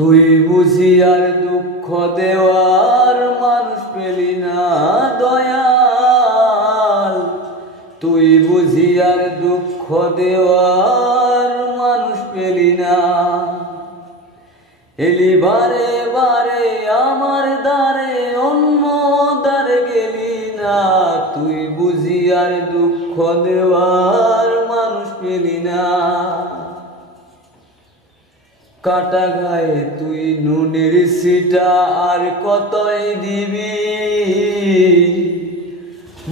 তুই বুঝি আর দুঃখ দেওয়ার মানুষ পেলি না দয়াল, তুই বুঝি আর দুঃখ দেওয়ার মানুষ পেলি না। এলি বারে বারে আমার দ্বারে, অন্য দ্বারে গেলি না, তুই বুঝি আর দুঃখ দেওয়ার মানুষ পেলি না। কাটা গায়ে তুই নুনের সিটা আর কতই দিবি,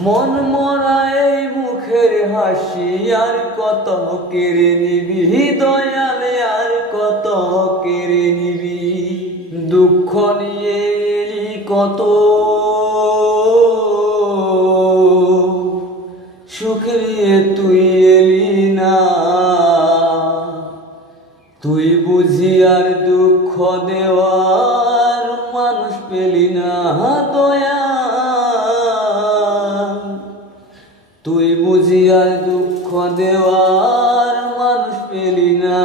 মন মরা এই মুখের হাসি আর কত কেড়ে নিবি, দয়ালে আর কত কেড়ে নিবি। দুঃখ নিয়ে এলি কত, সুখ নিয়ে তুই এলি না, তুই বুঝি আর দুঃখ দেওয়ার মানুষ পেলি না দয়াল, তুই বুঝি আর দুঃখ দেওয়ার মানুষ পেলি না।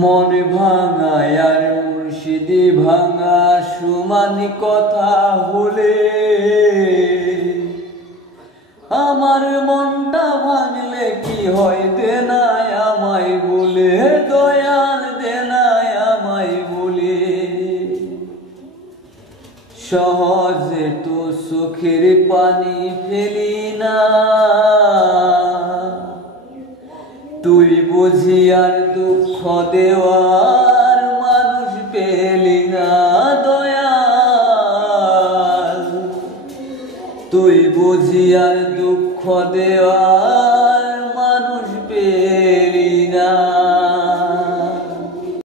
মন ভাঙা আর মুর্শিদি ভাঙা সমানি কথা হলে, আমার মনটা ভাঙলে কি হয় দেনায় আমায় বলে, দয়াল দেনায় আমায় বলে। সহজে তো সুখের পানি ফেলি না, তুই বুঝি আর দুঃখ দেওয়ার মানুষ পেলি না দয়াল, তুই বুঝি আর দুঃখ দেওয়া